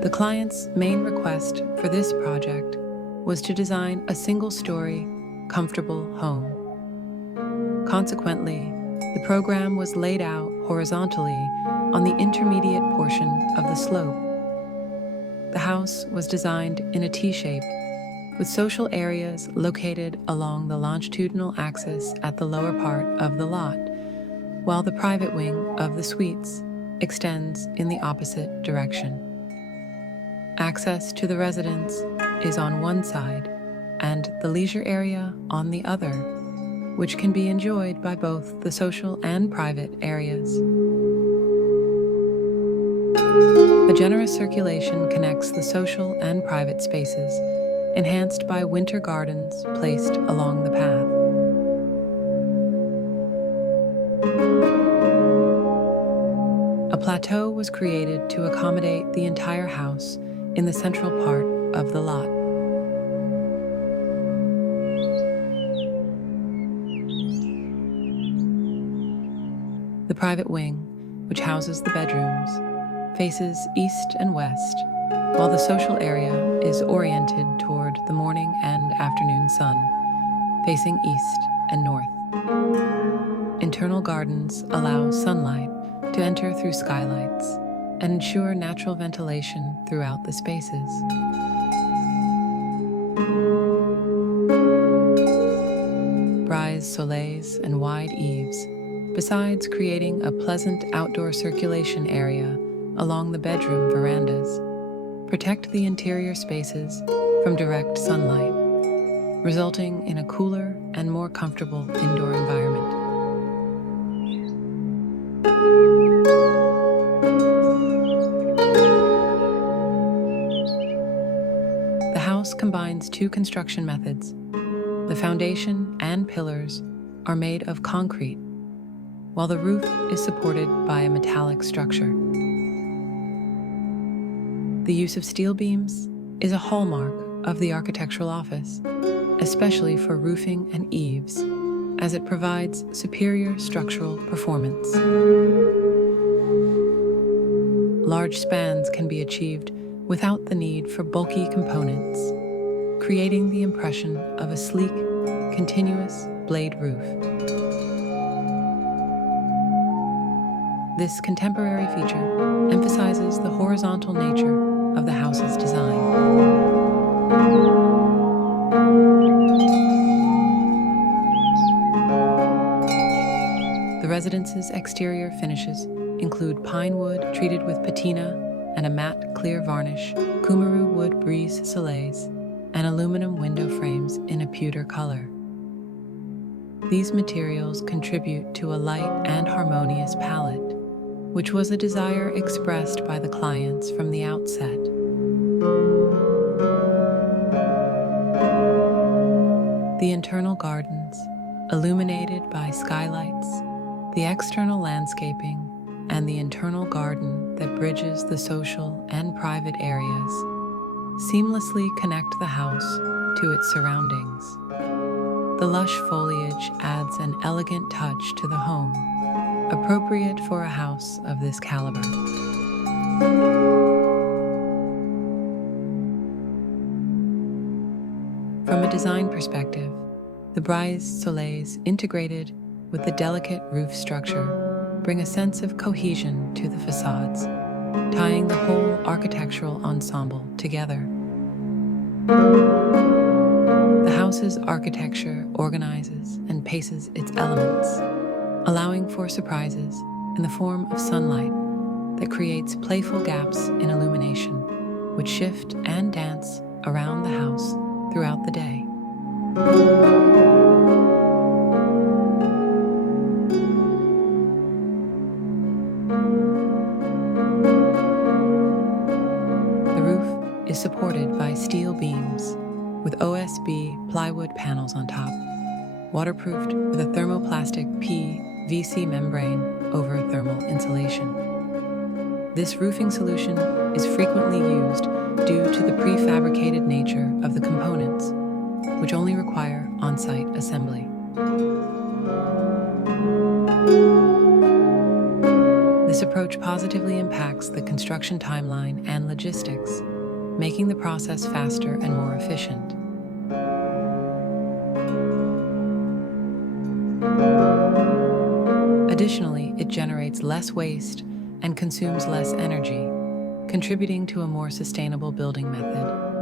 The client's main request for this project was to design a single-story, comfortable home. Consequently, the program was laid out horizontally on the intermediate portion of the slope. The house was designed in a T-shape, with social areas located along the longitudinal axis at the lower part of the lot, while the private wing of the suites extends in the opposite direction. Access to the residence is on one side and the leisure area on the other, which can be enjoyed by both the social and private areas. A generous circulation connects the social and private spaces, enhanced by winter gardens placed along the path. A plateau was created to accommodate the entire house in the central part of the lot. The private wing, which houses the bedrooms, faces east and west, while the social area is oriented toward the morning and afternoon sun, facing east and north. Internal gardens allow sunlight to enter through skylights and ensure natural ventilation throughout the spaces. Brise soleils and wide eaves, besides creating a pleasant outdoor circulation area along the bedroom verandas, protect the interior spaces from direct sunlight, resulting in a cooler and more comfortable indoor environment. The house combines two construction methods. The foundation and pillars are made of concrete, while the roof is supported by a metallic structure. The use of steel beams is a hallmark of the architectural office, especially for roofing and eaves, as it provides superior structural performance. Large spans can be achieved without the need for bulky components, creating the impression of a sleek, continuous blade roof. This contemporary feature emphasizes the horizontal nature of the house's design. The residence's exterior finishes include pine wood treated with patina and a matte clear varnish, Kumaru wood brise soleils, and aluminum window frames in a pewter color. These materials contribute to a light and harmonious palette, which was a desire expressed by the clients from the outset. The internal gardens, illuminated by skylights, the external landscaping, and the internal garden that bridges the social and private areas, seamlessly connect the house to its surroundings. The lush foliage adds an elegant touch to the home, appropriate for a house of this caliber. From a design perspective, the brise soleils integrated with the delicate roof structure bring a sense of cohesion to the facades, tying the whole architectural ensemble together. The house's architecture organizes and paces its elements, allowing for surprises in the form of sunlight that creates playful gaps in illumination, which shift and dance around the house throughout the day. The roof is supported by steel beams with OSB plywood panels on top, waterproofed with a thermoplastic PVC membrane over thermal insulation. This roofing solution is frequently used due to the prefabricated nature of the components, which only require on-site assembly. The This approach positively impacts the construction timeline and logistics, making the process faster and more efficient. Additionally, it generates less waste and consumes less energy, contributing to a more sustainable building method.